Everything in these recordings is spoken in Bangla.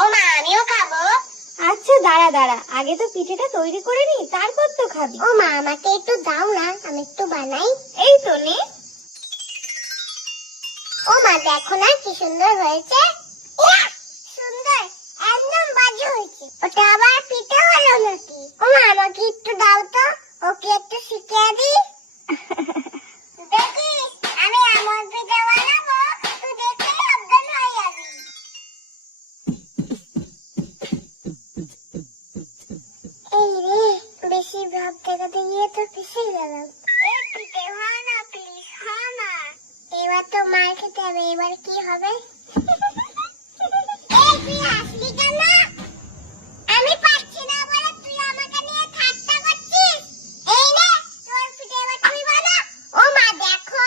ও মা, আমিও খাবো। আচ্ছা দাঁড়া দাঁড়া, আগে তো পিঠেটা তৈরি করে নি, তারপর তো খাবি। ও মা, আমাকে একটু দাও না, আমি একটু বানাই। এই তো নে। ও মা, দেখো না কি সুন্দর হয়েছে। ইয়া, সুন্দর, একদম বাজে হয়েছে। ওটা আবার পিঠে হলো নাকি? ও মা, আমাকে একটু দাও তো, ওকে একটু শিখিয়ে দিই। দেখিস, আমি এমন পিঠে বানাবো, তুই দেখলেই অজ্ঞান হয়ে যাবি। এই রে, বেশি ভাব দেখাতে গিয়ে তো পিছিয়ে গেলাম। এই পিঠে হয় না, প্লিজ হয় না। এবার তো মার খেতে হবে, এবার কি হবে? এই তুই আসলি কেন? আমি পারছি না বলে তুই আমাকে নিয়ে ঠাট্টা করছিস। এই নে, তোর পিঠে এবার তুই বানা। ও মা দেখো।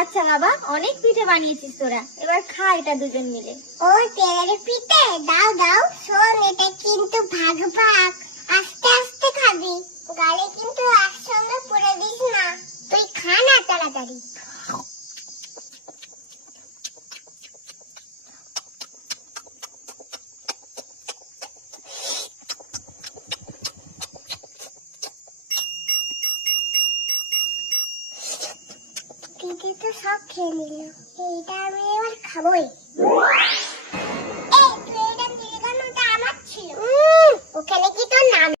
আচ্ছা বাবা, অনেক পিঠে বানিয়েছিস তোরা, এবার খা এটা দুজন মিলে। ও তেলের পিঠে, দাও দাও। শোন, এটা কিন্তু ভাগ ভাগ, আস্তে আস্তে খাবি, গালে কিন্তু একসঙ্গে পুড়ে দিস না। তুই খা না তাড়াতাড়ি। দিদি তো সব খেয়ে নিল, এইটা আমি এবার খাবোই। এই তুই এটা দিলি কেন? ওটা আমার ছিল। ওখানে কি তোর নাম